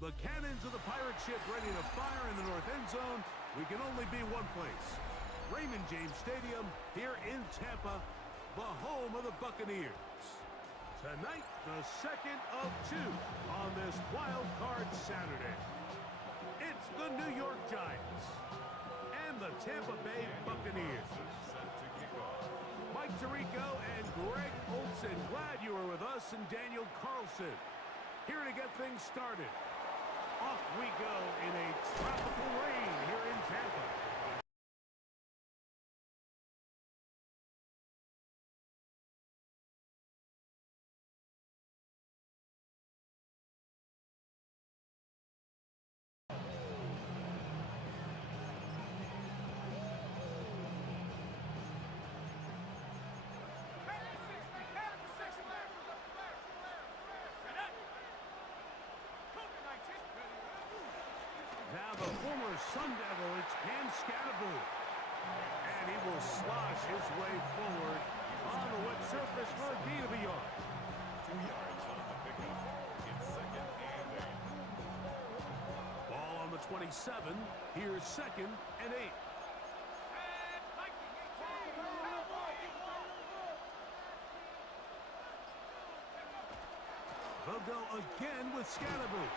The cannons of the pirate ship ready to fire in the north end zone. We can only be one place. Raymond James Stadium here in Tampa, the home of the Buccaneers. Tonight, the second of two on this wild card Saturday. It's the New York Giants and the Tampa Bay Buccaneers. Mike Tirico and Greg Olson, glad you were with us, and Daniel Carlson here to get things started. Off we go in a tropical rain here in Tampa. Now the former Sun Devil, it's Cam Scatterboo. And he will slosh his way forward on the wet surface for a gain of a yard. 2 yards on the pickup. It's second and 8. Ball on the 27. Here's second and 8. They'll go again with Scatterboo.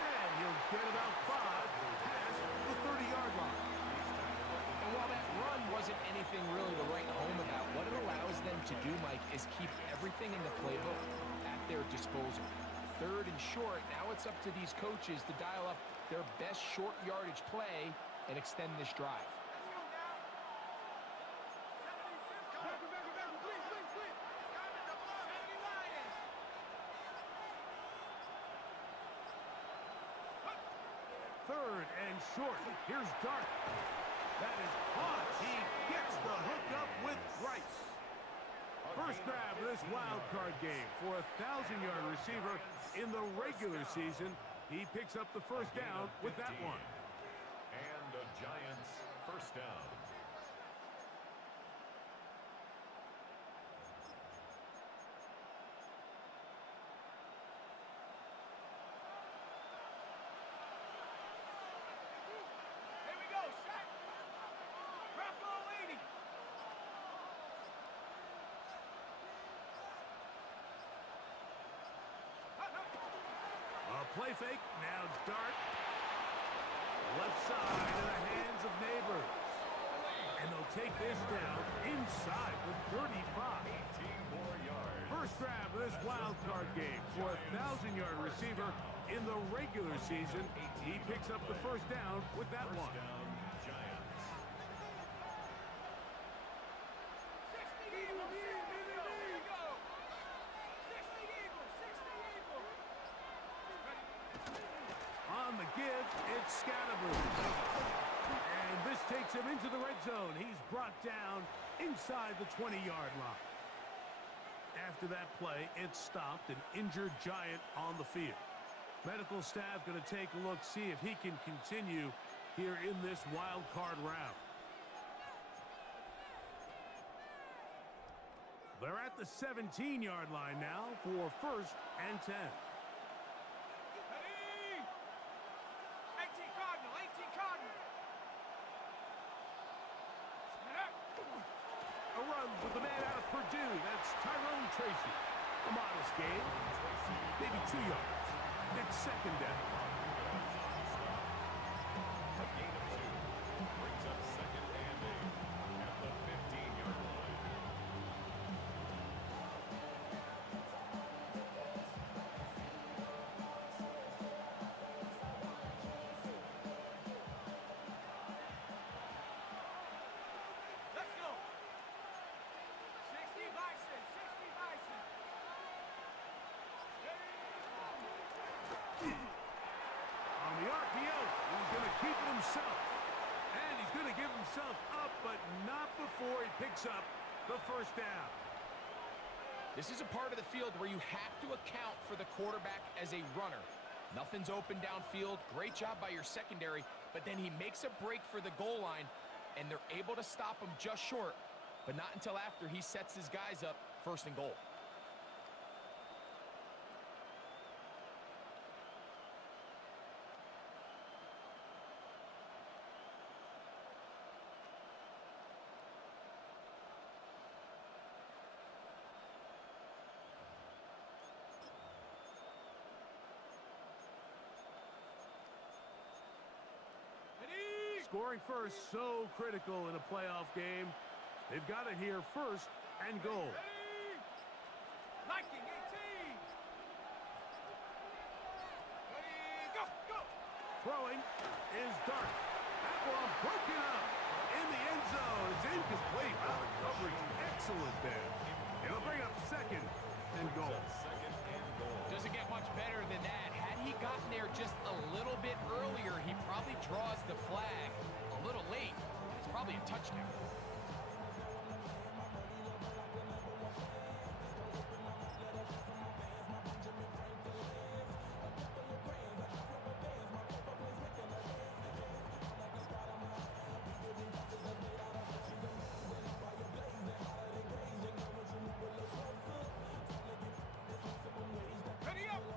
And he'll get about 5 past the 30-yard line. And while that run wasn't anything really to write home about, what it allows them to do, Mike, is keep everything in the playbook at their disposal. Third and short, now it's up to these coaches to dial up their best short yardage play and extend this drive. Third and short. Here's Dart. That is caught. He gets the hookup with Rice. First grab of this wild card game for a 1,000-yard receiver in the regular season. He picks up the first down with that one. And the Giants first down. Play fake, now Dart. Left side in the hands of Neighbors. And they'll take this down inside the 35. 18 more yards. First grab of this wild card game for a 1,000-yard receiver in the regular season. He picks up the first down with that one. Down, Giants. On the give, it's Scatterboo. And this takes him into the red zone. He's brought down inside the 20-yard line. After that play, it stopped, an injured Giant on the field. Medical staff going to take a look, see if he can continue here in this wild card round. They're at the 17-yard line now for first and 10. A run with the man out of Purdue. That's Tyrone Tracy. A modest gain. Maybe 2 yards. It's second down. A gain of 2 brings up second and 8 at the 15-yard line. On the RPO, he's going to keep it himself. And he's going to give himself up, but not before he picks up the first down. This is a part of the field where you have to account for the quarterback as a runner. Nothing's open downfield. Great job by your secondary, but then he makes a break for the goal line, and they're able to stop him just short, but not until after he sets his guys up first and goal. Scoring first, so critical in a playoff game. They've got it here, first and goal. Liking 18. Ready, go, go. Throwing is Dark. That ball broken up in the end zone. It's incomplete. Wow, the coverage excellent there. It'll bring up second and goal. Doesn't get much better than that. Had he gotten there just a little bit earlier, he probably draws the flag. A little late. It's probably a touchdown.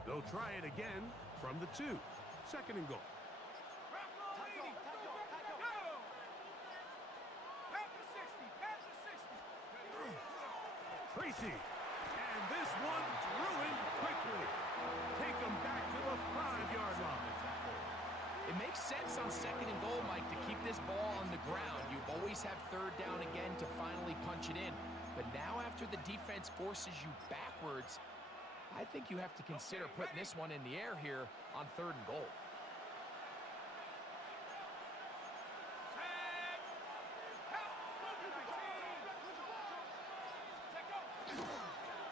They'll try it again from the 2. Second and goal. Tracy. And this one ruined quickly. Take them back to the 5-yard line. It makes sense on second and goal, Mike, to keep this ball on the ground. You always have third down again to finally punch it in. But now after the defense forces you backwards, I think you have to consider putting this one in the air here on third and goal.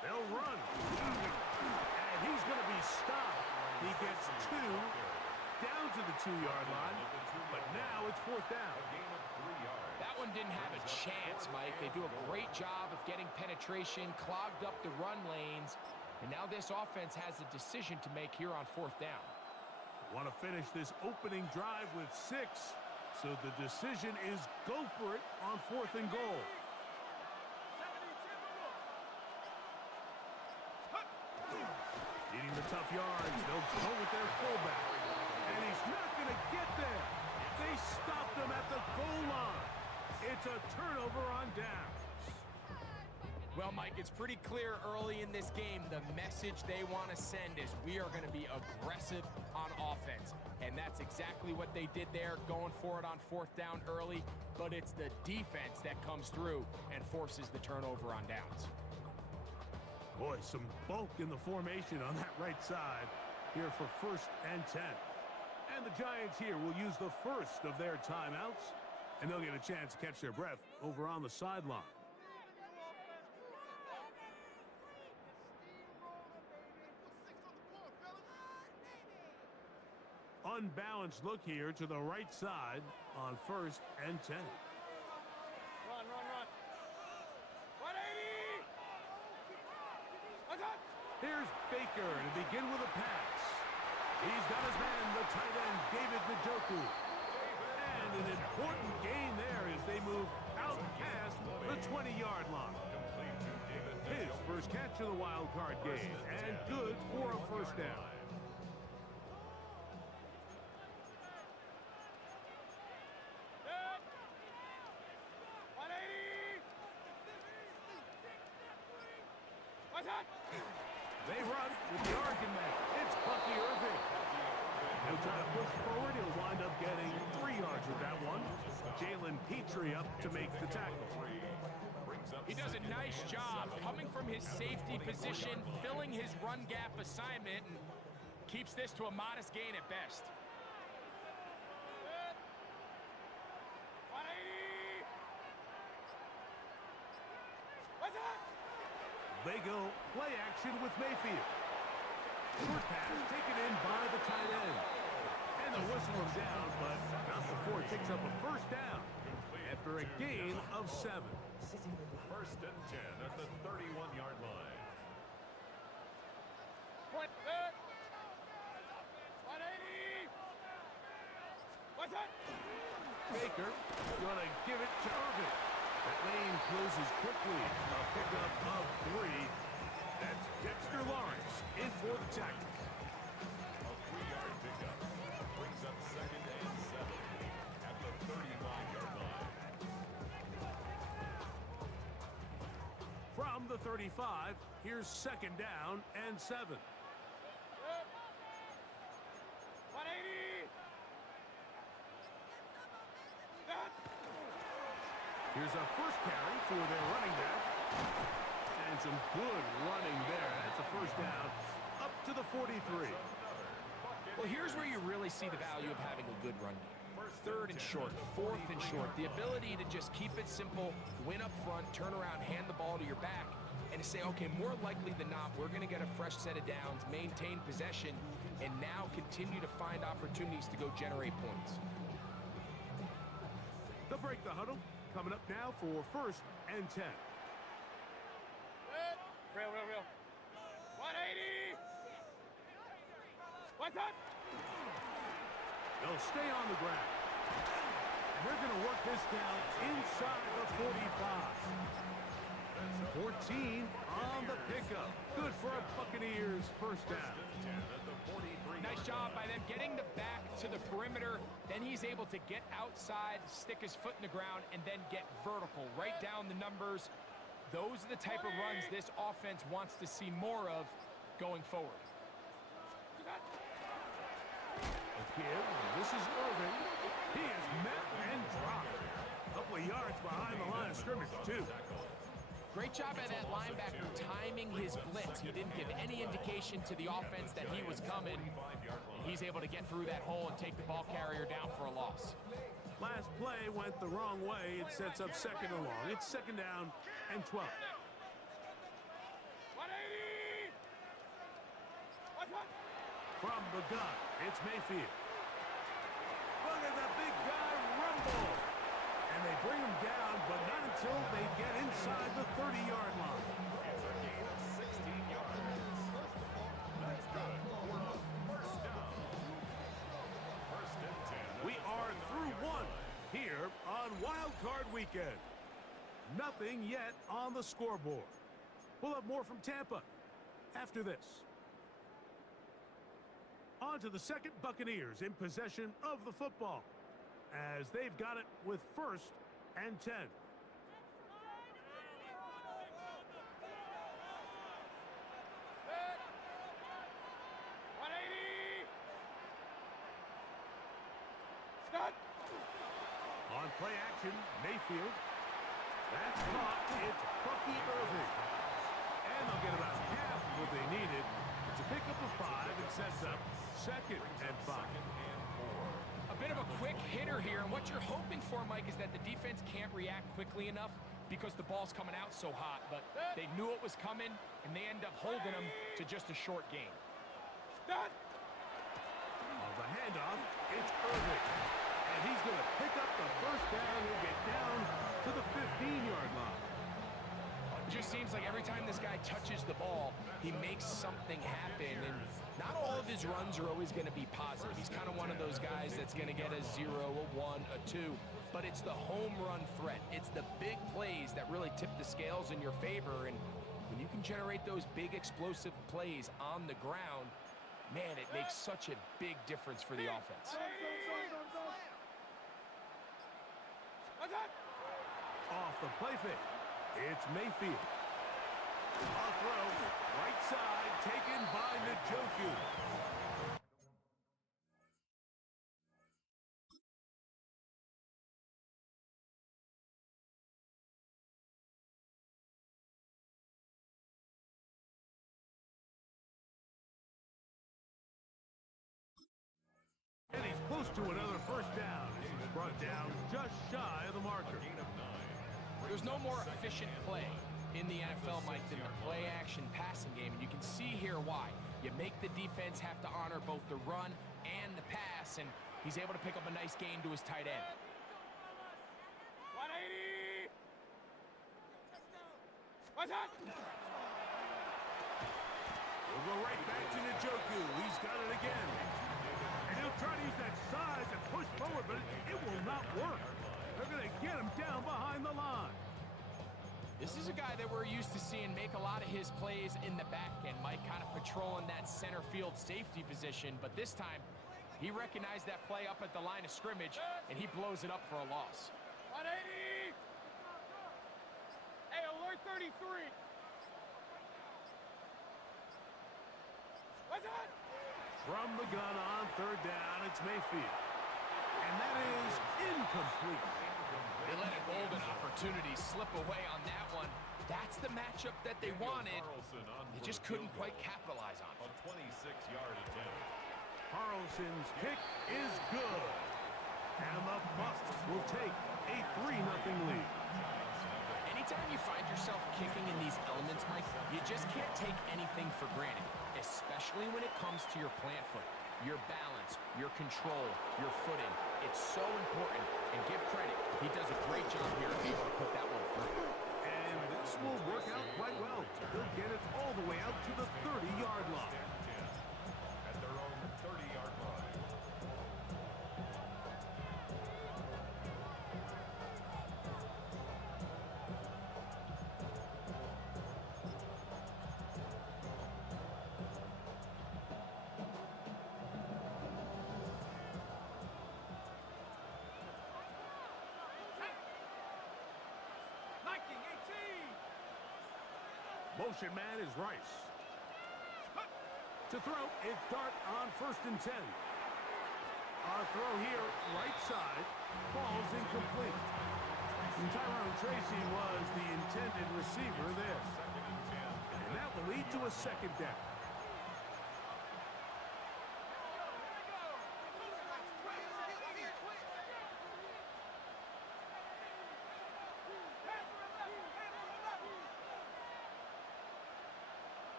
They'll run. And he's going to be stopped. He gets 2 down to the 2-yard line. But now it's fourth down. That one didn't have a chance, Mike. They do a great job of getting penetration, clogged up the run lanes. And now this offense has a decision to make here on fourth down. Want to finish this opening drive with 6. So the decision is go for it on fourth and goal. Needing the tough yards, they'll go with their fullback. And he's not going to get there. They stopped him at the goal line. It's a turnover on downs. Well, Mike, it's pretty clear early in this game the message they want to send is we are going to be aggressive on offense. And that's exactly what they did there, going for it on fourth down early. But it's the defense that comes through and forces the turnover on downs. Boy, some bulk in the formation on that right side here for first and 10. And the Giants here will use the first of their timeouts, and they'll get a chance to catch their breath over on the sideline. Unbalanced look here to the right side on first and 10. Run, run, run. 180! What's up? Here's Baker to begin with a pass. He's got his man, the tight end, David Njoku. And an important gain there as they move out past the 20-yard line. His first catch of the wild card game, and good for a first down. They run with the argument. It's Bucky Irving. He'll try to push forward. He'll wind up getting 3 yards with that one. Jalen Petrie up to make the tackle. He does a nice job coming from his safety position, filling his run gap assignment, and keeps this to a modest gain at best. 180! What's up? They go play action with Mayfield. Short pass taken in by the tight end. And they'll whistle him down, but not before it picks up a first down after a gain of 7. First and 10 at the 31-yard line. 180! What's up? Baker gonna give it to Irving. That lane closes quickly. A pickup of 3. That's Dexter Lawrence in for the tackle. A 3-yard pickup brings up second and 7 at the 35-yard line. From the 35, here's second down and 7. 180! Here's a first carry for their running back. And some good running there. That's a first down up to the 43. Well, here's where you really see the value of having a good run game. Third and short, fourth and short. The ability to just keep it simple, win up front, turn around, hand the ball to your back, and to say, okay, more likely than not, we're going to get a fresh set of downs, maintain possession, and now continue to find opportunities to go generate points. They'll break the huddle. Coming up now for first and 10. Real. 180. What's up? They'll stay on the ground. And they're going to work this down inside the 45. 14 on the pickup. Good for a Buccaneers first down. Nice job by them getting the back to the perimeter. Then he's able to get outside, stick his foot in the ground, and then get vertical. Right down the numbers. Those are the type of runs this offense wants to see more of going forward. A kid, this is Irving. He is met and dropped. A couple of yards behind the line of scrimmage, too. Great job by that linebacker timing his blitz. He didn't give any indication to the offense that he was coming. And he's able to get through that hole and take the ball carrier down for a loss. Last play went the wrong way. It sets up second and long. It's second down and 12. 180. What's up? From the gun, it's Mayfield. Look at the big guy rumble. And they bring him down, but not until they get inside the 30-yard line. It's a gain of 16 yards. That's good for a first down. First and 10. We are through one here on Wild Card Weekend. Nothing yet on the scoreboard. We'll have more from Tampa after this. On to the second, Buccaneers in possession of the football as they've got it with first and 10. Set. 180. Stop. On play action, Mayfield. That's caught. It's Bucky Irving. And they'll get about half of what they needed to pick up a 5 and sets up second and 5. A bit of a quick hitter here, and what you're hoping for, Mike, is that the defense can't react quickly enough because the ball's coming out so hot, but they knew it was coming, and they end up holding them to just a short gain. Stop. On the handoff, it's Irving. And he's going to pick up the first down. He'll get down to the 15-yard line. It just seems like every time this guy touches the ball, he makes something happen, and not all of his runs are always going to be positive. He's kind of one of those guys that's going to get a 0, a 1, a 2, but it's the home run threat. It's the big plays that really tip the scales in your favor, and when you can generate those big explosive plays on the ground, man, it makes such a big difference for the offense. What's up? Off the play fake, it's Mayfield. A throw, right side, taken by Njoku. And he's close to another first down. He's brought down just shy of the marker. There's no more efficient play in the NFL, Mike, than the play-action passing game, and you can see here why. You make the defense have to honor both the run and the pass, and he's able to pick up a nice gain to his tight end. 180. What's up? We'll go right back to Njoku. He's got it again. And he'll try to use that size and push forward, but it will not work. They're going to get him down behind the line. This is a guy that we're used to seeing make a lot of his plays in the back end, Mike, kind of patrolling that center field safety position, but this time he recognized that play up at the line of scrimmage, and he blows it up for a loss. 180. Hey, alert 33. What's up? From the gun on third down, it's Mayfield. And that is incomplete. They let a golden opportunity slip away on that one. That's the matchup that they wanted. They just couldn't quite capitalize on it. A 26-yard attempt. Carlson's kick is good. And the Bucks will take a 3-0 lead. Anytime you find yourself kicking in these elements, Mike, you just can't take anything for granted, especially when it comes to your plant foot, your balance, your control, your footing. It's so important, and give credit. He does a great job here to put that one through. And this will work out quite well. He'll get it all the way out to the 30-yard line. At their own 30-yard line. Motion man is Rice. To throw, it's Dart on 1st and 10. Our throw here, right side, falls incomplete. And Tyrone Tracy was the intended receiver there. And that will lead to a second down.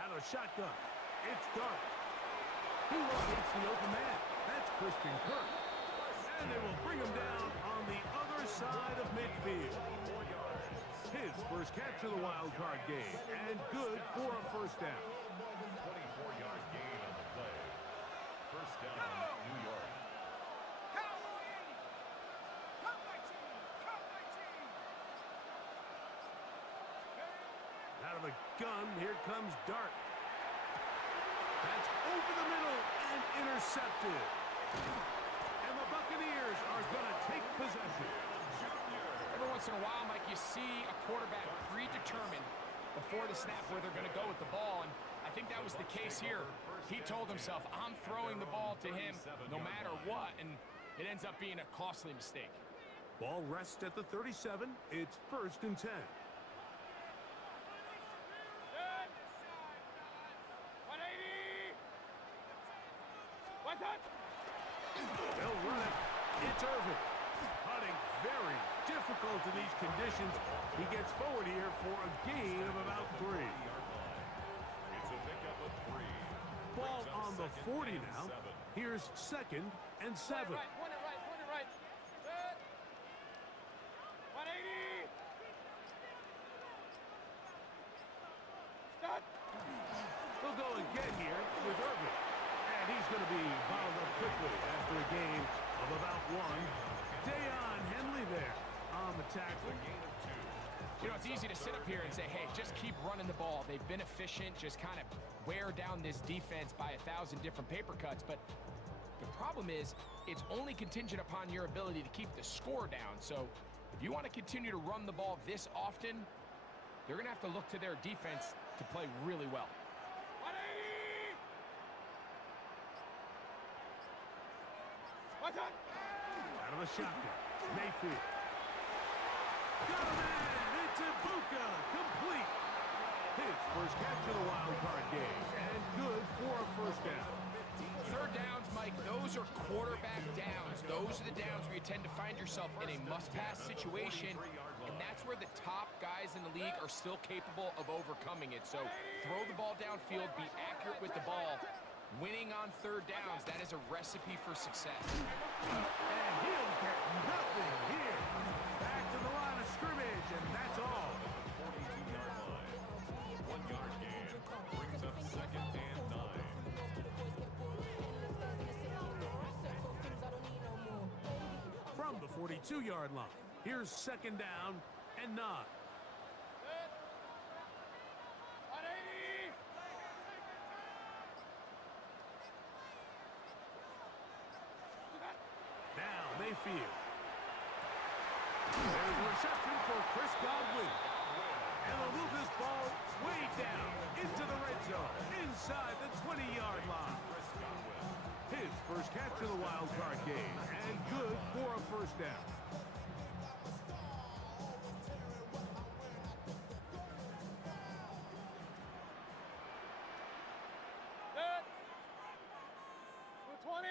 Out of shotgun. It's Dart. He locates the open man. That's Christian Kirk. And they will bring him down on the other side of midfield. His first catch of the wild card game. And good for a first down. 24-yard gain on the play. First down, New York. Out of the gun, here comes Dart. That's over the middle and intercepted. And the Buccaneers are going to take possession. Every once in a while, Mike, you see a quarterback predetermined before the snap where they're going to go with the ball, and I think that was the case here. He told himself, I'm throwing the ball to him no matter what, and it ends up being a costly mistake. Ball rests at the 37. It's 1st and 10. They'll run it. It's Irvin. Hunting very difficult in these conditions. He gets forward here for a gain of about 3. It's a pickup of 3. Ball on the 40 now. Here's 2nd and 7. Point it right. Good. 180. Stop. They'll go again here with Irvin. And he's going to be fouled up quickly after a gain of about 1. Dayon Henley there on the tackle. You know, it's easy to sit up here and say, hey, just keep running the ball. They've been efficient, just kind of wear down this defense by 1,000 different paper cuts. But the problem is, it's only contingent upon your ability to keep the score down. So if you want to continue to run the ball this often, they're going to have to look to their defense to play really well. 180. What's up? Out of the shotgun. Mayfield. Got a man. It's Ibuka. Complete. His first catch of the wild card game. And good for a first down. Third downs, Mike, those are quarterback downs. Those are the downs where you tend to find yourself in a must-pass situation, and that's where the top guys in the league are still capable of overcoming it. So throw the ball downfield, be accurate with the ball. Winning on third downs, that is a recipe for success. And he'll get nothing here. Back to the line of scrimmage, and that's all. 42-yard line. 1-yard gain. Brings up 2nd and 9. From the 42-yard line, here's 2nd down and 9. 180. Now Mayfield. There's a reception for Chris Godwin. And they'll move this ball way down into the red zone, inside the 20-yard line. to the wild card game, and good for a first down. Set. 20.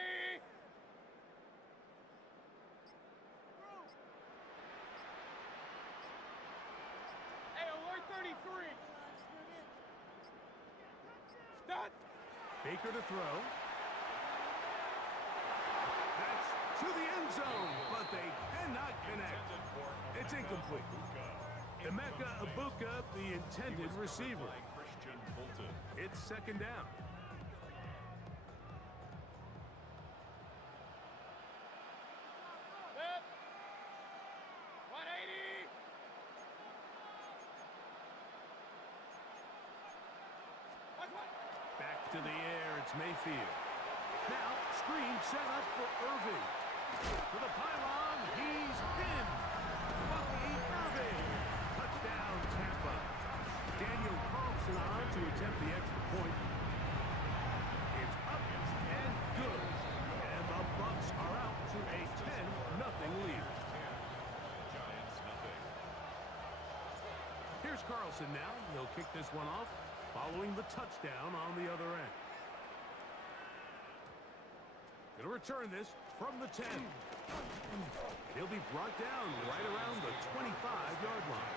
Hey, alert 33. Start. Baker to throw. That's to the end zone, but they cannot connect. It's incomplete. Emeka Ibuka, the intended receiver. It's second down. Set. 180. Back to the air, it's Mayfield. Now, screen set up for Irving. To the pylon, he's pinned. Bucky Irving. Touchdown, Tampa. Daniel Carlson on to attempt the extra point. It's up and good. And the Bucs are out to a 10-0 lead. Here's Carlson now. He'll kick this one off, following the touchdown on the other end. Gonna return this from the 10. He'll be brought down right around the 25-yard line.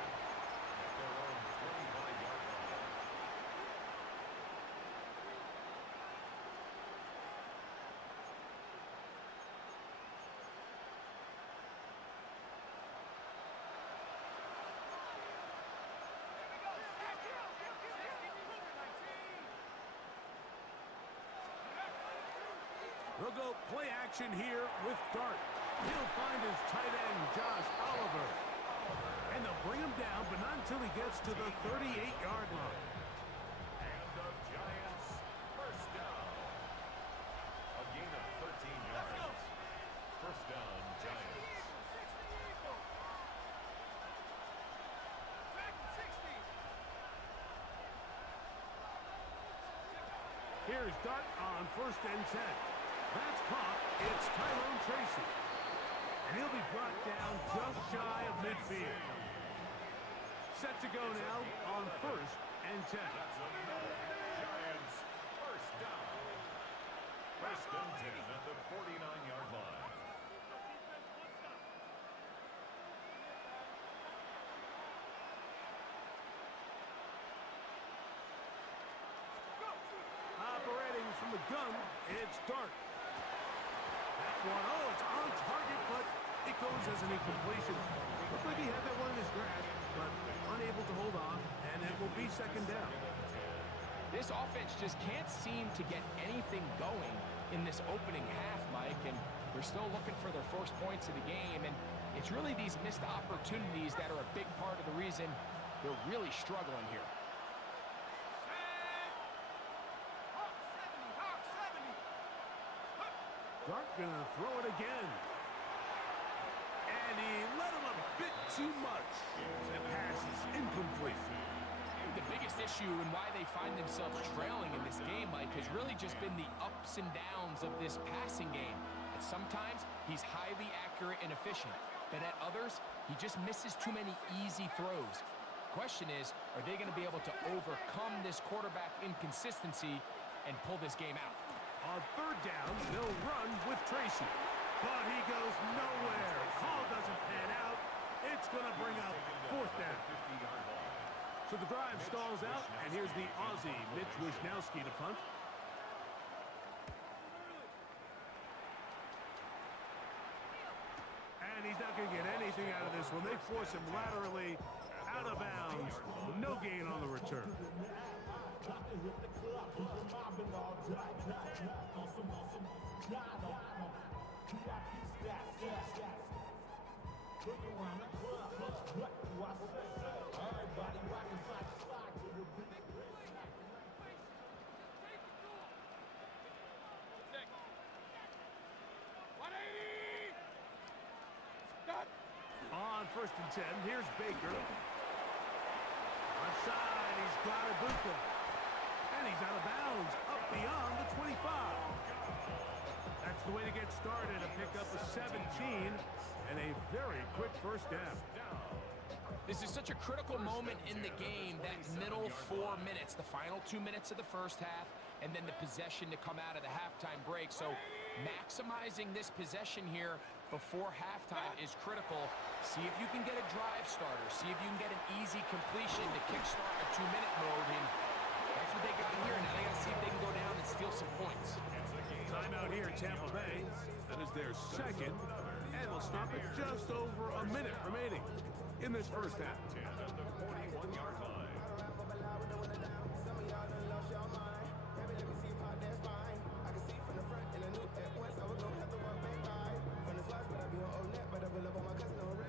They'll go play action here with Dart. He'll find his tight end, Josh Oliver. And they'll bring him down, but not until he gets to the 38-yard line. And the Giants first down. A gain of 13 yards. First down, Giants. Here's Dart on 1st and 10. That's caught. It's Tyrone Tracy. And he'll be brought down just shy of midfield. Set to go now on 1st and 10. That's another Giants first down. First and 10 at the 49-yard line. Operating from the gun, it's Dart. That one, oh, it's on target, but it goes as an incompletion. Looked like he had that one in his grasp, but unable to hold on, and it will be second down. This offense just can't seem to get anything going in this opening half, Mike, and they're still looking for their first points of the game, and it's really these missed opportunities that are a big part of the reason they're really struggling here. Dart gonna throw it again. And he let him a bit too much. That pass is incomplete. The biggest issue and why they find themselves trailing in this game, Mike, has really just been the ups and downs of this passing game. And sometimes he's highly accurate and efficient, but at others, he just misses too many easy throws. Question is, are they going to be able to overcome this quarterback inconsistency and pull this game out? On 3rd down, they'll run with Tracy. But he goes nowhere. Call doesn't pan out. It's going to bring up 4th down. So the drive stalls out, and here's the Aussie, Mitch Wishnowski, to punt. And he's not going to get anything out of this one. They force him laterally out of bounds. No gain on the return. On 1st and 10, here's Baker. Offside, he's got Ibuka. And And he's out of bounds, up beyond the 25. That's the way to get started, a pickup of 17 and a very quick first down. This is such a critical moment in the game, that middle 4 minutes, the final 2 minutes of the first half, and then the possession to come out of the halftime break. So maximizing this possession here before halftime is critical. See if you can get a drive starter. See if you can get an easy completion to kickstart a 2-minute mode. And that's what they got here. Now they got to see if they can go down and steal some points. Timeout here in Tampa Bay. That is their second. And we'll stop at just over a minute remaining in this first half. At the 41-yard line.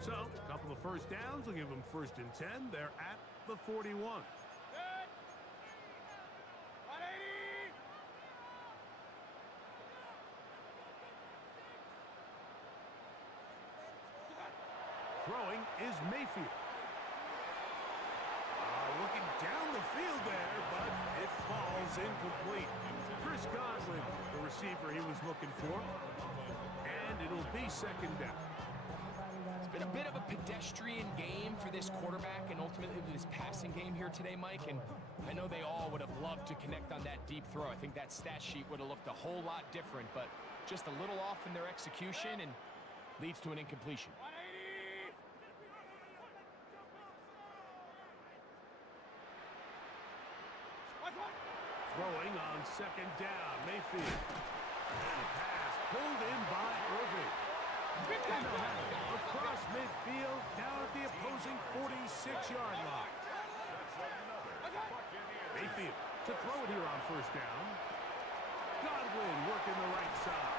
So, a couple of first downs will give them 1st and 10. They're at the 41. Set. 180. Throwing is Mayfield. Looking down the field there, but it falls incomplete. Chris Godwin, the receiver he was looking for. And it'll be 2nd down. It's been a bit of a pedestrian game for this quarterback and ultimately this passing game here today, Mike. And I know they all would have loved to connect on that deep throw. I think that stat sheet would have looked a whole lot different, but just a little off in their execution and leads to an incompletion. 180. Throwing on 2nd down, Mayfield. And a pass pulled in by Irving. And they'll have it across midfield, down at the opposing 46-yard line. Mayfield to throw it here on 1st down. Godwin working the right side.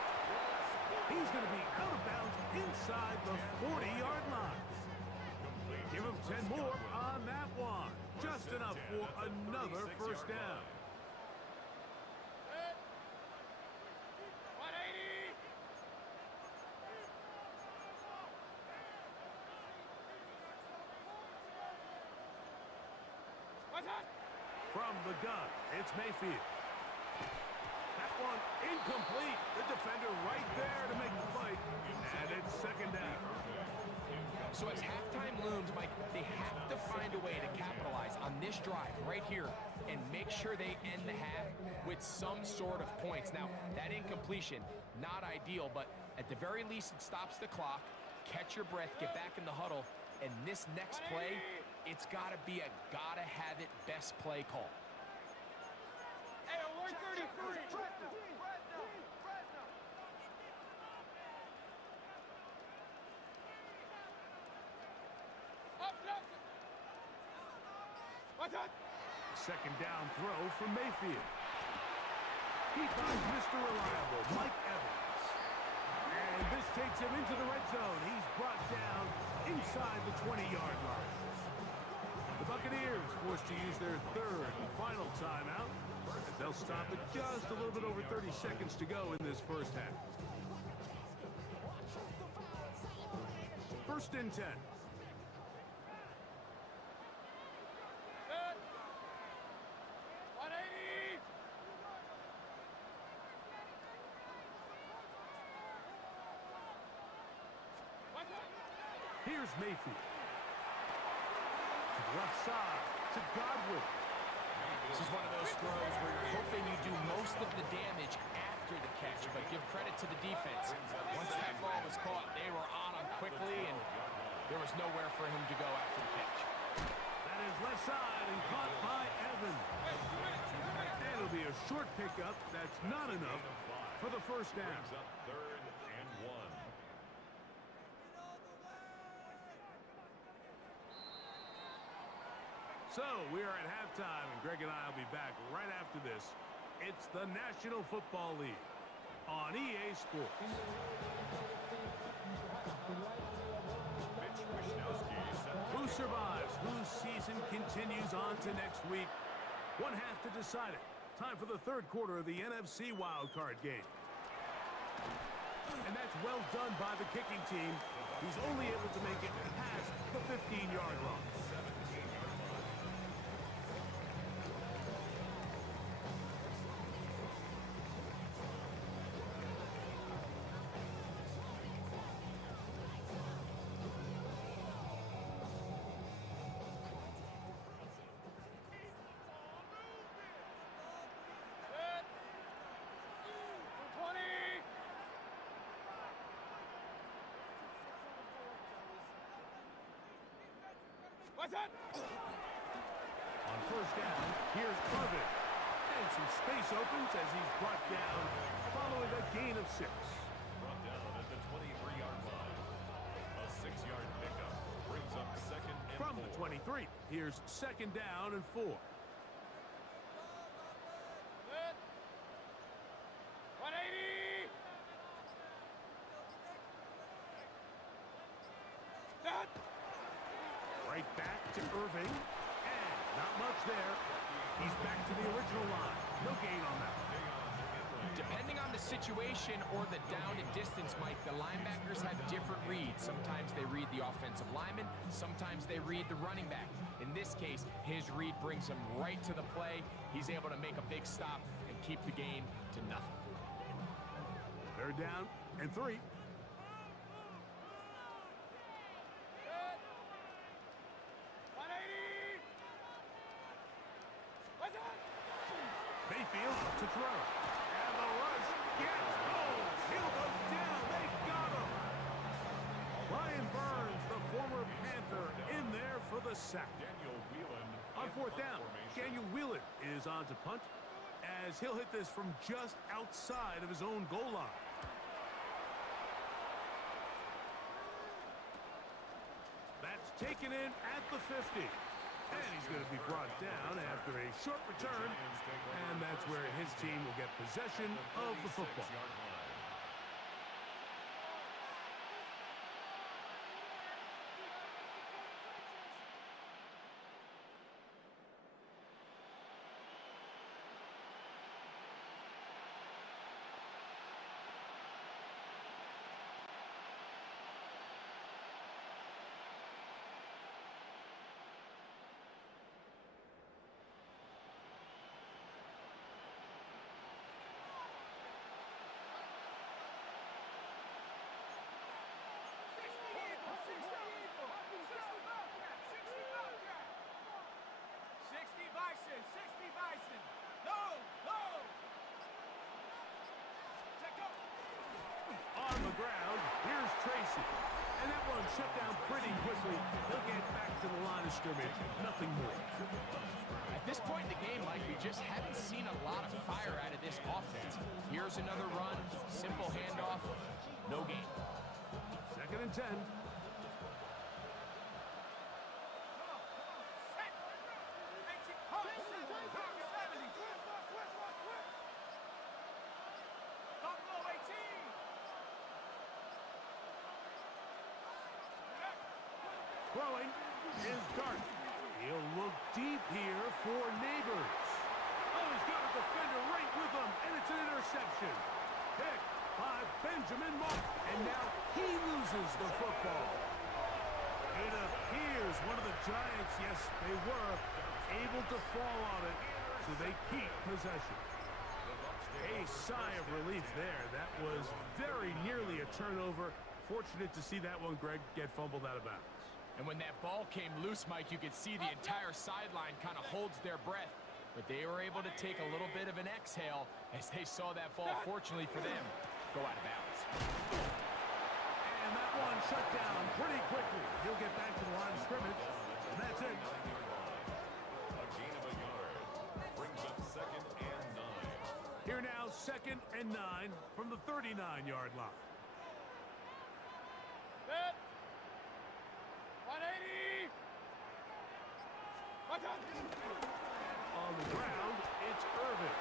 He's going to be out of bounds inside the 40-yard line. Give him 10 more on that one. Just enough for another 1st down. 180. From the gun, it's Mayfield. That one incomplete. The defender right there to make the play. And it's 2nd down. So as halftime looms, Mike, they have to find a way to capitalize on this drive right here and make sure they end the half with some sort of points. Now, that incompletion, not ideal, but at the very least, it stops the clock. Catch your breath, get back in the huddle, and this next play, it's got to be a gotta-have-it best play call. Hey, alert 33. Second down throw from Mayfield. He finds Mr. Reliable, Mike Evans. And this takes him into the red zone. He's brought down inside the 20-yard line. The Buccaneers forced to use their 3rd and final timeout. As they'll stop at just a little bit over 30 seconds to go in this first half. 1st and 10. Here's Mayfield. To the left side, to Godwin. This is one of those throws where you're hoping you do most of the damage after the catch, but give credit to the defense. Once that ball was caught, they were on him quickly, and there was nowhere for him to go after the catch. That is left side and caught by Evans. And it'll be a short pickup. That's not enough for the 1st down. Brings up 3rd and 1. So we are at halftime, and Greg and I will be back right after this. It's the National Football League on EA Sports. Who survives? Whose season continues on to next week? One half to decide it. Time for the 3rd quarter of the NFC wildcard game. And that's well done by the kicking team. He's only able to make it past the 15-yard line. What's that? On first down, here's Irving. And some space opens as he's brought down following a gain of 6. Brought down at the 23-yard line. A 6-yard pickup brings up second and From the 4. 23, here's second down and 4. Good. 180. That. Right back to Irving. And not much there. He's back to the original line. No gain on that. Depending on the situation or the down and distance, Mike, the linebackers have different reads. Sometimes they read the offensive lineman, sometimes they read the running back. In this case, his read brings him right to the play. He's able to make a big stop and keep the gain to nothing. Third down and 3. Good. 180. What's that? Mayfield to throw. And the rush gets home. He'll go down. They got him. Ryan Burns, the former Panther, in there for the sack. Daniel Whelan On in fourth down, formation. Daniel Whelan is on to punt as he'll hit this from just outside of his own goal line. That's taken in at the 50. And he's going to be brought down after a short return. And that's where his team will get possession of the football. 36-yard line. On the ground, here's Tracy. And that one shut down pretty quickly. He'll get back to the line of scrimmage. Nothing more. At this point in the game, Mike, we just haven't seen a lot of fire out of this offense. Here's another run, simple handoff, no gain. Second and 10. Throwing is Dart. He'll look deep here for Neighbors. Oh, he's got a defender right with him, and it's an interception. Picked by Benjamin Moore. And now he loses the football. It appears one of the Giants, yes, they were able to fall on it, so they keep possession. A sigh of relief there. That was very nearly a turnover. Fortunate to see that one, Greg, get fumbled out of bounds. And when that ball came loose, Mike, you could see the entire sideline kind of holds their breath. But they were able to take a little bit of an exhale as they saw that ball, fortunately for them, go out of bounds. And that one shut down pretty quickly. He'll get back to the line of scrimmage, and that's it. A gain of a yard brings up second and 9. Here now, second and 9 from the 39-yard line. Good. 180. What's that? On the ground, it's Irving.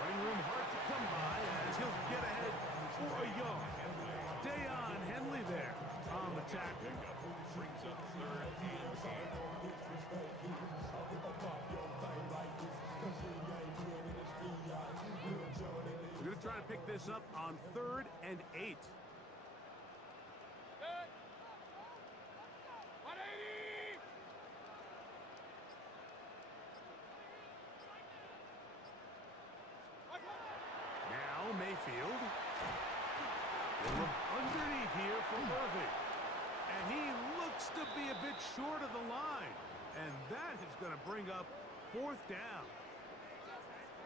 Running room hard to come by as he'll get ahead for a yard. Dayon Henley there on the tackle. Brings up third and 8. We're going to try to pick this up on 3rd and 8. Good. 180. Now Mayfield. They look underneath here for Irving. And he looks to be a bit short of the line. And that is going to bring up 4th down.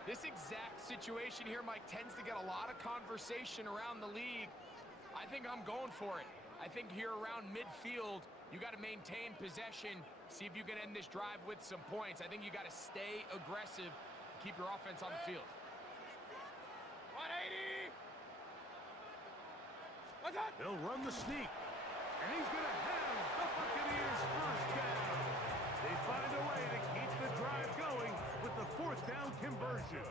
This exact situation here, Mike, tends to get a lot of conversation around the league. I think I'm going for it. I think here around midfield, You got to maintain possession, see if you can end this drive with some points. I think you got to stay aggressive, keep your offense on the field. 180. What's that? They'll run the sneak. And he's going to have the Buccaneers first down. They find a way to keep the drive going with the fourth down conversion.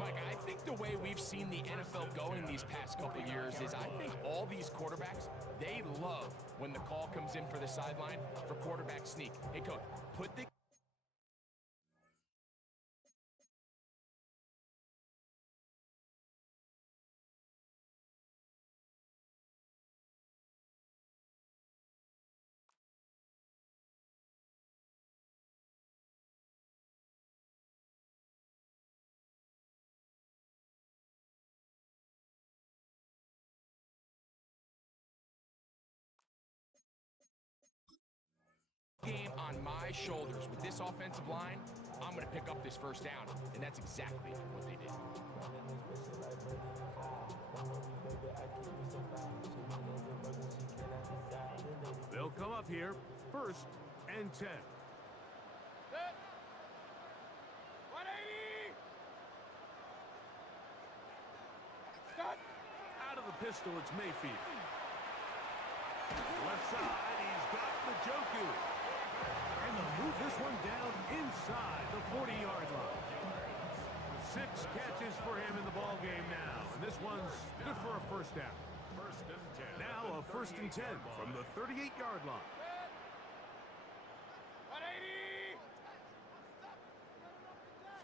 Mike, I think the way we've seen the NFL going these past couple years is I think all these quarterbacks, they love when the call comes in for the sideline for quarterback sneak. Hey, coach, put the game on my shoulders. With this offensive line, I'm going to pick up this first down, and that's exactly what they did. They'll come up here, 1st and 10. Set. 180. Stop. Out of the pistol, it's Mayfield. Left side, he's got Njoku. And they'll move this one down inside the 40-yard line. 6 catches for him in the ball game now. And this one's good for a first down. First and 10. Now a 1st and 10 from the 38-yard line. 180.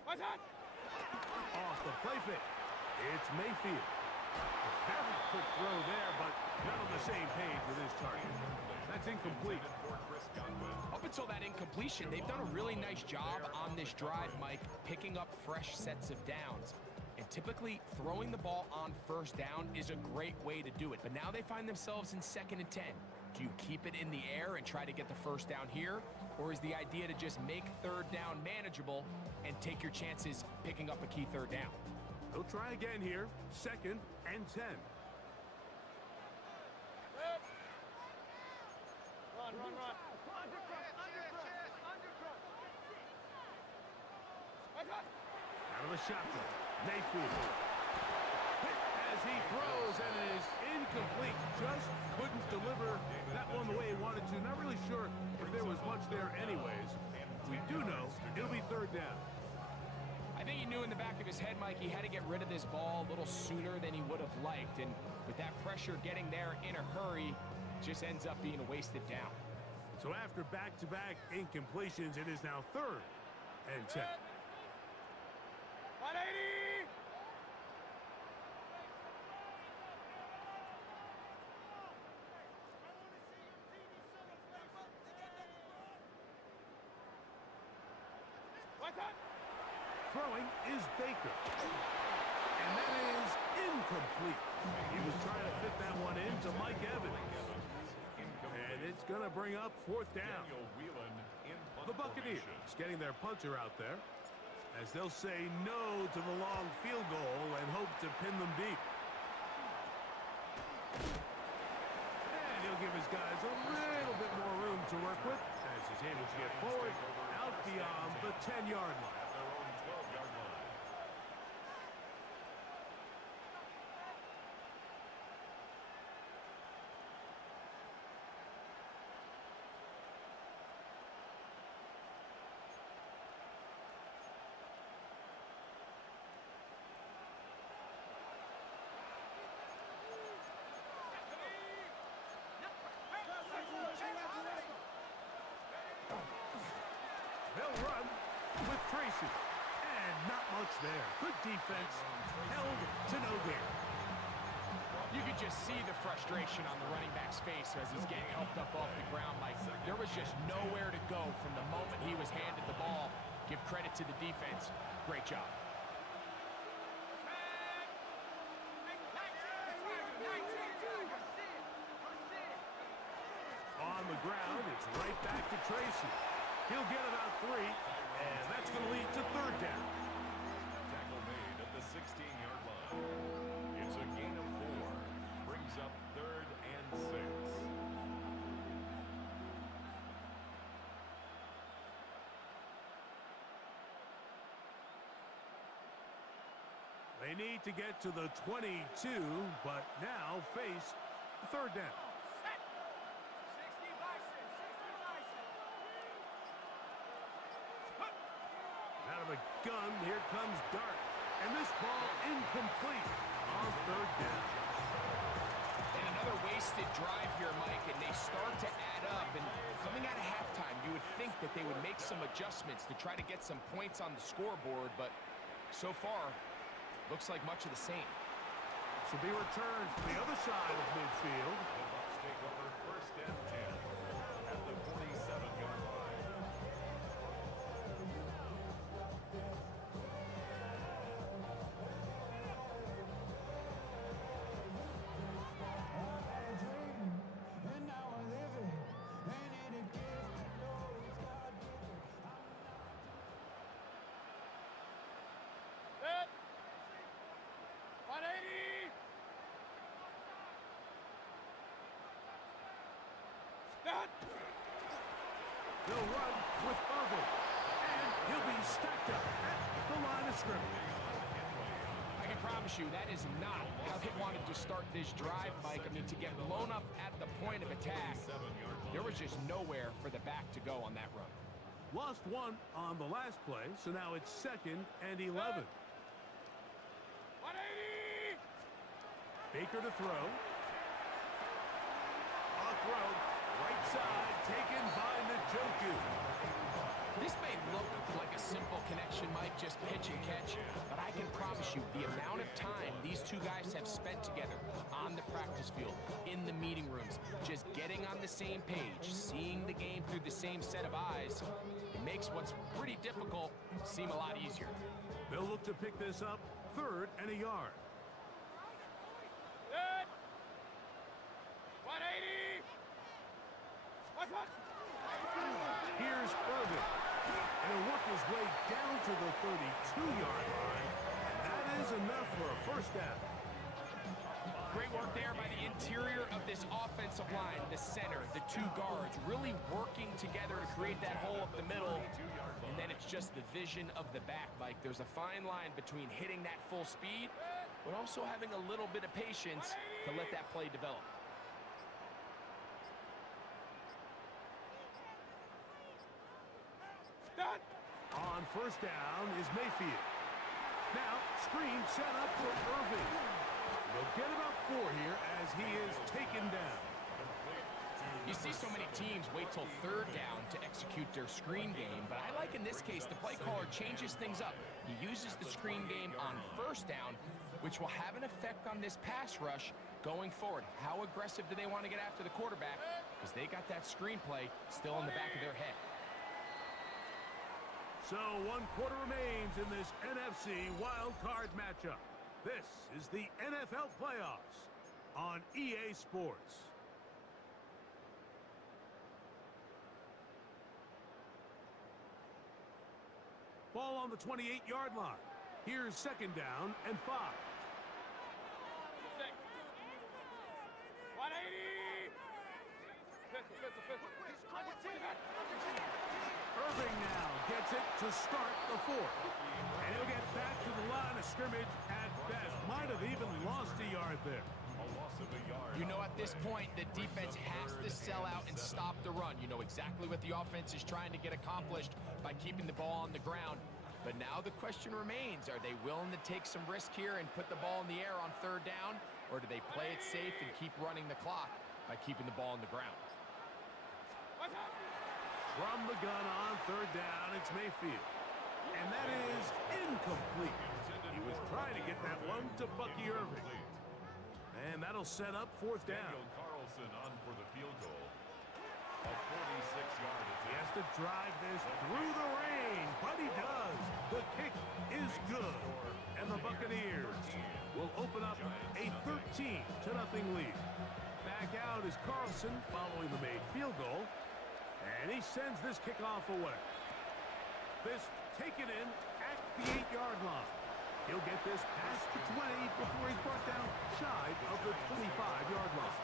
What's that? Off the play fake. It's Mayfield. A very quick throw there, but not on the same page with his target. That's incomplete. Up until that incompletion, they've done a really nice job on this drive, Mike, picking up fresh sets of downs. And typically, throwing the ball on first down is a great way to do it. But now they find themselves in 2nd and 10. Do you keep it in the air and try to get the first down here? Or is the idea to just make 3rd down manageable and take your chances picking up a key 3rd down? He'll try again here, 2nd and 10. Run. Out of the shotgun, Mayfield. Hit as he throws, and it is incomplete. Just couldn't deliver that one the way he wanted to. Not really sure if there was much there anyways. We do know it'll be 3rd down. I think he knew in the back of his head, Mike, he had to get rid of this ball a little sooner than he would have liked. And with that pressure getting there in a hurry, just ends up being a wasted down. So after back-to-back incompletions, it is now 3rd and 10. 180. What's that? Throwing is Baker. And that is incomplete. He was trying to fit that one into Mike Evans. And it's going to bring up 4th down. The Buccaneers getting their punter out there as they'll say no to the long field goal and hope to pin them deep. And he'll give his guys a little bit more room to work with as he's able to get forward out beyond the 10-yard line. They'll run with Tracy. And not much there. Good defense. Held to no gain. You could just see the frustration on the running back's face as he's getting helped up off the ground. Like there was just nowhere to go from the moment he was handed the ball. Give credit to the defense. Great job. On the ground, it's right back to Tracy. He'll get about 3, and that's going to lead to 3rd down. Tackle made at the 16-yard line. It's a gain of 4. Brings up 3rd and 6. They need to get to the 22, but now face third down. Out of the gun, here comes Dart. And this ball incomplete on third down. And another wasted drive here, Mike, and they start to add up. And coming out of halftime, you would think that they would make some adjustments to try to get some points on the scoreboard, but so far, looks like much of the same. This will be returned from the other side of midfield. The Bucs take over first and 10 at the 47-yard line. Set. 180. Set. They'll run with Irvin. And he'll be stacked up at the line of scrimmage. I can promise you that is not how they wanted to start this drive, Mike. I mean, to get blown up at the point of attack, there was just nowhere for the back to go on that run. Lost one on the last play, so now it's 2nd and 11. 180. Baker to throw. A throw. Right side, taken by Njoku. This may look like a simple connection, Mike, just pitch and catch, but I can promise you the amount of time these two guys have spent together on the practice field, in the meeting rooms, just getting on the same page, seeing the game through the same set of eyes, it makes what's pretty difficult seem a lot easier. They'll look to pick this up 3rd and a yard. Set. 180. What's up? Here's Irvin. And he'll work his way down to the 32-yard line. And that is enough for a first down. Great work there by the interior of this offensive line, the center, the two guards, really working together to create that hole up the middle. And then it's just the vision of the back, Mike. There's a fine line between hitting that full speed, but also having a little bit of patience to let that play develop. Set. On first down is Mayfield. Now, screen set up for Irvin. They'll get about 4 here as he is taken down. You see so many teams wait till third down to execute their screen game, but I like in this case the play caller changes things up. He uses the screen game on first down, which will have an effect on this pass rush going forward. How aggressive do they want to get after the quarterback? Because they got that screen play still in the back of their head. So 1 quarter remains in this NFC wild card matchup. This is the NFL playoffs on EA Sports. Ball on the 28-yard line. Here's 2nd down and 5. 180. Pistol. Irving now gets it to start the 4th. And he'll get back to the line of scrimmage at best. Might have even lost a yard there. A loss of a yard. You know, at this point, the defense has to sell out and stop the run. You know exactly what the offense is trying to get accomplished by keeping the ball on the ground. But now the question remains, are they willing to take some risk here and put the ball in the air on third down? Or do they play it safe and keep running the clock by keeping the ball on the ground? What's up? From the gun on third down, it's Mayfield. And that is incomplete. He was trying to get that one to Bucky Irving. And that'll set up 4th down. Daniel Carlson on for the field goal. A 46-yard attempt. He has to drive this through the rain, but he does. The kick is good. And the Buccaneers will open up a 13-0 lead. Back out is Carlson following the made field goal. And he sends this kickoff away. This taken in at the 8-yard line. He'll get this past the 20 before he's brought down shy of the 25-yard line.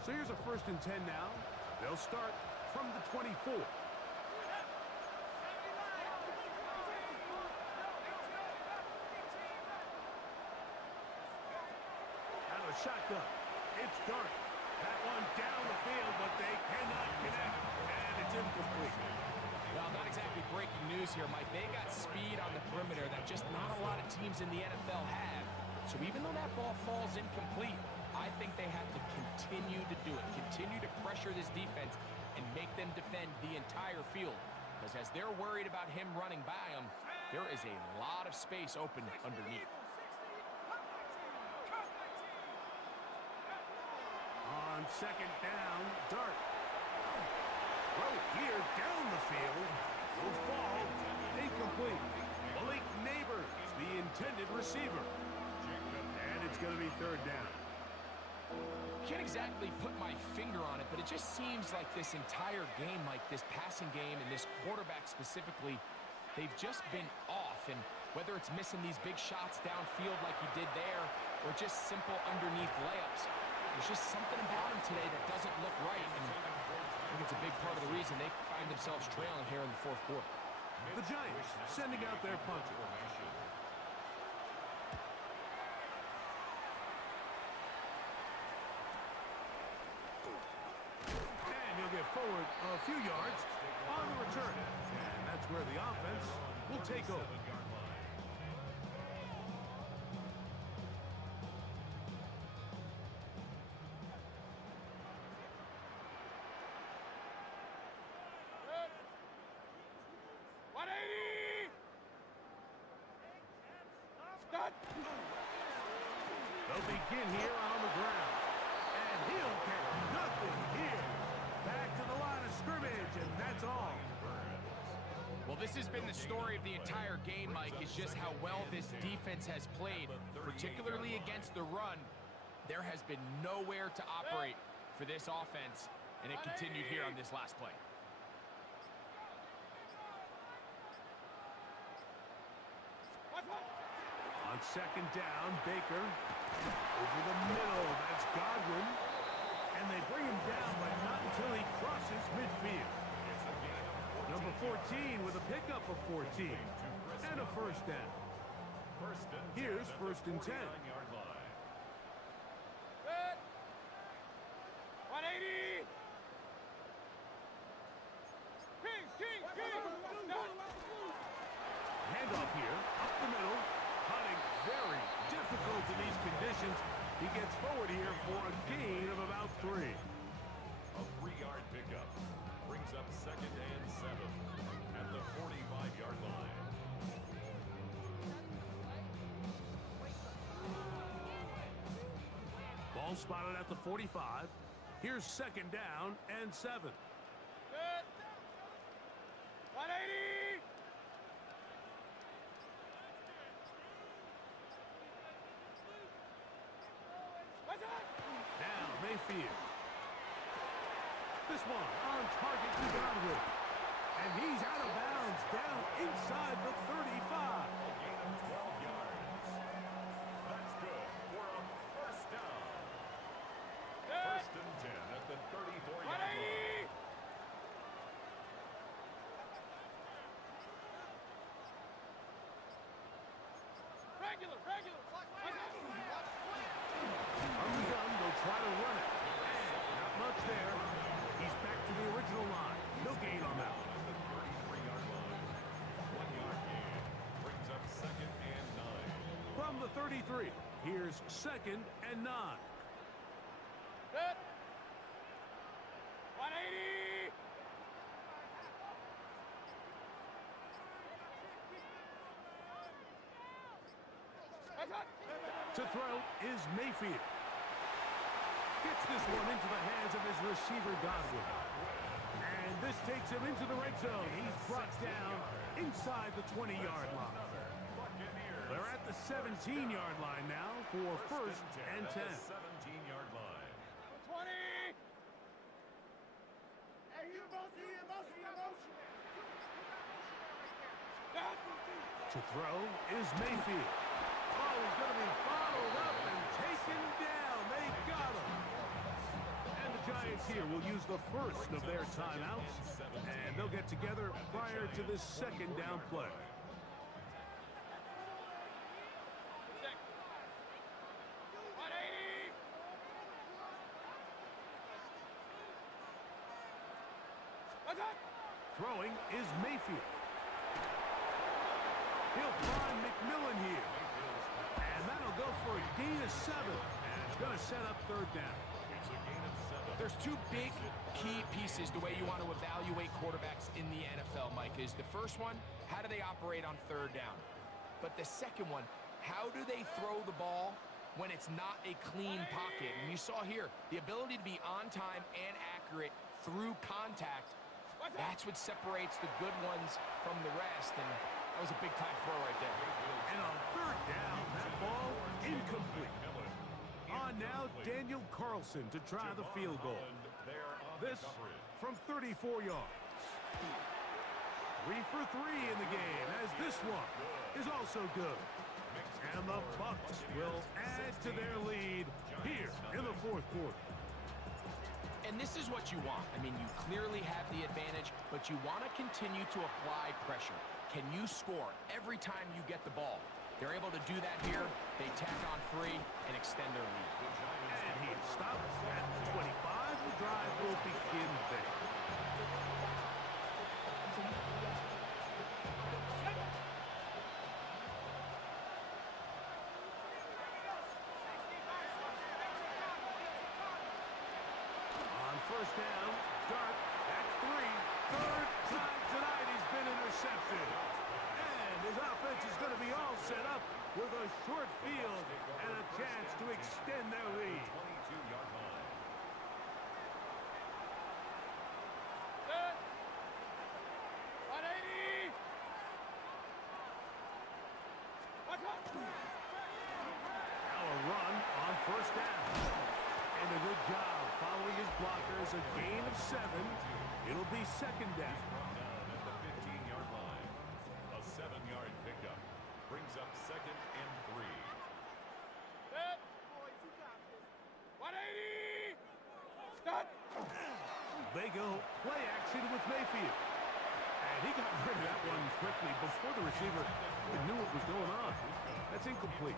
So here's a 1st and 10 now. They'll start from the 24. Out of the shotgun. It's Dart. That one down the field, but they cannot connect. And it's incomplete. Well, not exactly breaking news here, Mike. They got speed on the perimeter that just not a lot of teams in the NFL have. So even though that ball falls incomplete, I think they have to continue to do it. Continue to pressure this defense and make them defend the entire field. Because as they're worried about him running by them, there is a lot of space open underneath. On 2nd down, Dart. Throw here down the field. Will fall. Incomplete. Malik Neighbors, the intended receiver. And it's going to be 3rd down. Can't exactly put my finger on it, but it just seems like this entire game, like this passing game and this quarterback specifically, they've just been off. And whether it's missing these big shots downfield like he did there or just simple underneath layups, there's just something about him today that doesn't look right. And I think it's a big part of the reason they find themselves trailing here in the 4th quarter. The Giants sending out their punter. And he'll get forward a few yards on the return. And that's where the offense will take over. They'll begin here on the ground. And he'll get nothing here. Back to the line of scrimmage, and that's all. Well, this has been the story of the entire game, Mike, is just how well this defense has played, particularly against the run. There has been nowhere to operate for this offense, and it continued here on this last play. On 2nd down, Baker over the middle. That's Godwin. And they bring him down, but not until he crosses midfield. Number 14 with a pickup of 14. And a 1st down. Here's 1st and 10. 180! Kings! Handoff here, up the middle. Hunting very difficult in these conditions. He gets forward here for a gain of about 3. A 3-yard pickup brings up 2nd and 7 at the 45-yard line. Ball spotted at the 45. Here's 2nd down and 7. 180! Now Mayfield. This one on target to Godwin. And he's out of bounds down inside the 35. Gain of 12 yards. That's good for a 1st down. 1st and 10 at the 34-yard line. Regular! From the gun, they'll try to run it. And not much there. He's back to the original line. No gain on that one. At the 33-yard line. 1-yard gain brings up 2nd and 9. From the 33, here's 2nd and 9. 180! To throw is Mayfield. Gets this one into the hands of his receiver, Godwin. And this takes him into the red zone. He's brought down inside the 20-yard line. They're at the 17-yard line now for 1st and 10. 17-yard line. 20! To throw is Mayfield. Oh, he's going to be bottled up and taken down. They got him. And the Giants here will use the first of their timeouts, and they'll get together prior to this second down play. Throwing is Mayfield. He'll find McMillan here. And that'll go for a gain of 7. And it's going to set up third down. It's a gain of 7. There's two big key pieces the way you want to evaluate quarterbacks in the NFL, Mike, is the first one, how do they operate on third down? But the second one, how do they throw the ball when it's not a clean pocket? And you saw here, the ability to be on time and accurate through contact. That's what separates the good ones from the rest, and that was a big-time throw right there. And on third down, that ball incomplete. On now, Daniel Carlson to try the field goal. This from 34 yards. 3 for 3 in the game, as this one is also good. And the Bucs will add to their lead here in the fourth quarter. And this is what you want. I mean, you clearly have the advantage, but you want to continue to apply pressure. Can you score every time you get the ball? They're able to do that here. They tack on 3 and extend their lead. And he stops at the 25. The drive will begin there. First down, Dart at 3. Third time tonight he's been intercepted. And his offense is going to be all set up with a short field and a chance to extend their lead. 22-yard line. Set. 180. Watch out. Now a run on first down. And a good job following his blockers. A gain of 7. It'll be second down. Down at the 15-yard line. A 7-yard pickup brings up second and 3. Set. 180. Start. They go play action with Mayfield. And he got rid of that one quickly before the receiver knew what was going on. That's incomplete.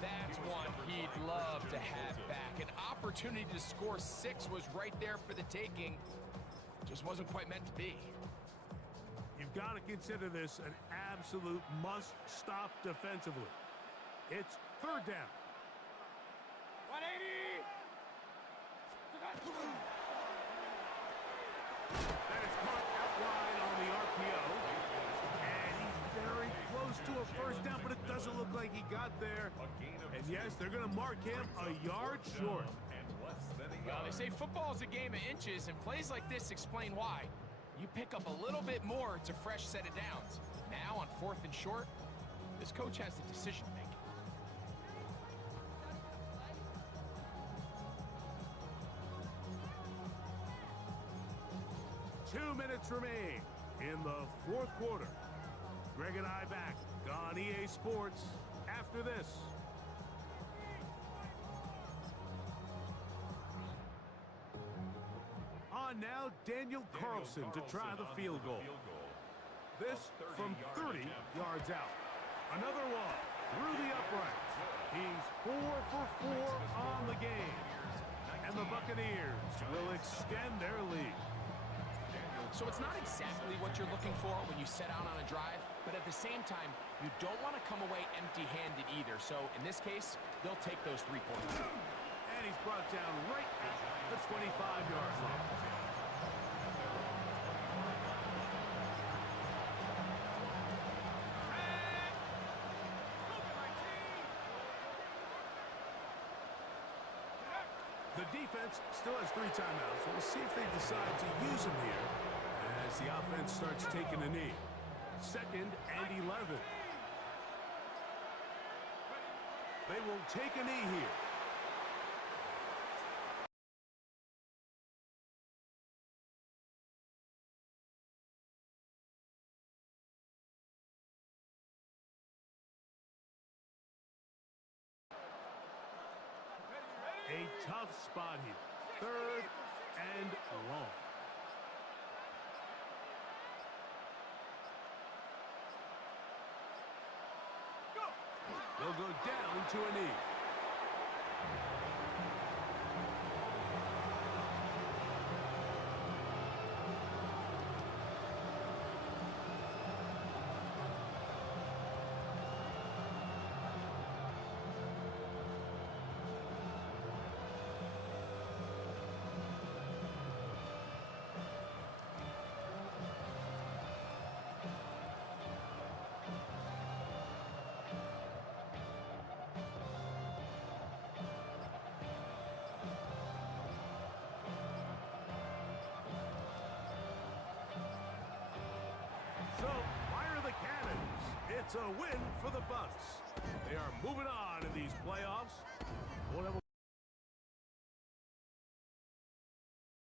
That's one he'd love to have back. An opportunity to score 6 was right there for the taking. Just wasn't quite meant to be. You've got to consider this an absolute must-stop defensively. It's third down. 180. That is caught out wide on the RPO. And he's very close to a first down, but it doesn't look like he got there. And yes, they're going to mark him a yard short. And less than a Well, yard. they say football is a game of inches, and plays like this explain why. You pick up a little bit more, it's a fresh set of downs. Now, on 4th and short, this coach has a decision to make. 2 minutes remain in the fourth quarter. Greg and I back on EA Sports after this. On now, Daniel Carlson to try the field goal. This from 30 yards out. Another one through the uprights. He's 4 for 4 on the game. And the Buccaneers will extend their lead. So it's not exactly what you're looking for when you set out on a drive, but at the same time, you don't want to come away empty-handed either. So in this case, they'll take those 3 points. And he's brought down right at the 25-yard line. The defense still has 3 timeouts. We'll see if they decide to use them here as the offense starts taking a knee. 2nd and 11. They will take a knee here. A tough spot here. 3rd and long. They'll go down to a knee. So, fire the cannons. It's a win for the Bucks. They are moving on in these playoffs